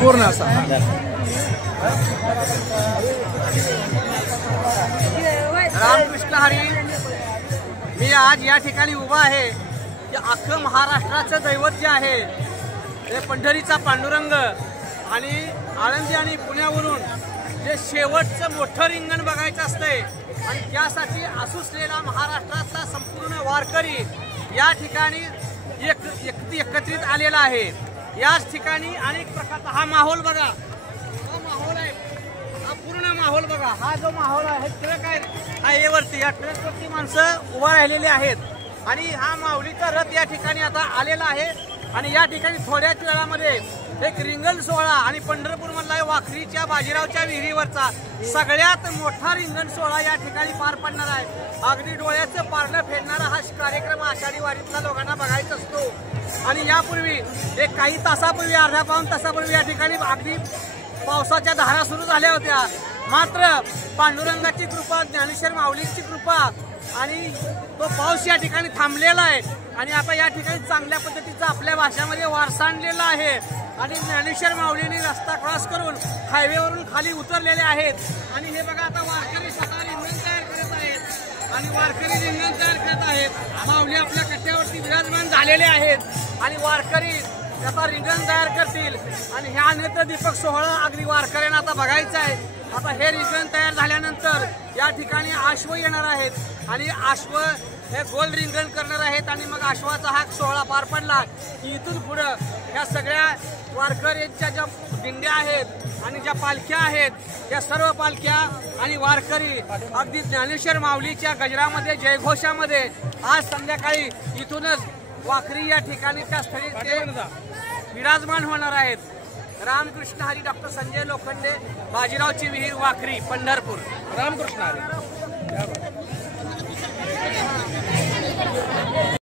पूर्ण असा रामकृष्ण हरी। मी आज या ठिकाणी उभा आहे की अख्खं महाराष्ट्राचं दैवत जे आहे ते पंढरीचा पांडुरंग आणि आळंदी आणि पुण्यावरून जे शेवटचं मोठं रिंगण बघायचं असतंय आणि त्यासाठी असूसलेला महाराष्ट्रातला संपूर्ण वारकरी या ठिकाणी एकत्रित आलेला आहे। याच ठिकाणी अनेक प्रकारचा हा माहोल बघा, हा माहोल आहे, हा पूर्ण माहोल बघा। हा जो माहोल आहे ट्रक आहे हायवेवरती, या ट्रकवरती माणसं उभा राहिलेली आहेत आणि हा माऊलीचा रथ या ठिकाणी आता आलेला आहे आणि या ठिकाणी थोड्याच वेळामध्ये एक रिंगण सोहळा आणि पंढरपूरमधला वाखरीच्या बाजीरावच्या विहिरीवरचा सगळ्यात मोठा रिंगण सोहळा या ठिकाणी पार पडणार आहे। अगदी डोळ्याचं पारणं फेडणारा हा कार्यक्रम आषाढी वारीतल्या लोकांना बघायचा असतो आणि यापूर्वी एक काही तासापूर्वी, अर्ध्या पाऊण तासापूर्वी या ठिकाणी अगदी पावसाच्या धारा सुरू झाल्या होत्या। मात्र पांडुरंगाची कृपा, ज्ञानेश्वर माऊलींची कृपा आणि तो पाऊस या ठिकाणी थांबलेला आहे आणि आता या ठिकाणी चांगल्या पद्धतीचा आपल्या भाषेमध्ये वारसा आणलेला आहे आणि ज्ञानेश्वर माऊलींनी रस्ता क्रॉस करून हायवेवरून खाली उतरलेले आहेत आणि हे बघा आता वारकरी स्वतः रिंगण तयार करत आहेत आणि वारकरी रिंगण तयार करत आहेत। माऊली आपल्या कट्ट्यावरती विराजमान झालेले आहेत आणि वारकरी त्याचा रिंगण तयार करतील आणि ह्या नेत्र दीपक सोहळा अगदी वारकऱ्यांना आता बघायचा आहे। आता हे रिंगण तयार झाल्यानंतर या ठिकाणी आश्व येणार आहेत आणि आश्व हे गोल रिंगण करणार आहेत आणि मग आश्वाचा हा सोहळा पार पडला की इथून पुढं ह्या सगळ्या वारकऱ्यांच्या ज्या दिंड्या आहेत आणि ज्या पालख्या आहेत त्या सर्व पालख्या आणि वारकरी अगदी ज्ञानेश्वर माऊलीच्या गजरामध्ये, जयघोषामध्ये आज संध्याकाळी इथूनच वाखरी या ठिकाणी त्या स्थळी ते विराजमान होणार आहेत। रामकृष्ण हरी। डॉक्टर संजय लोखंडे, बाजीरावची विहीर, वाखरी, पंढरपूर। रामकृष्ण हरी।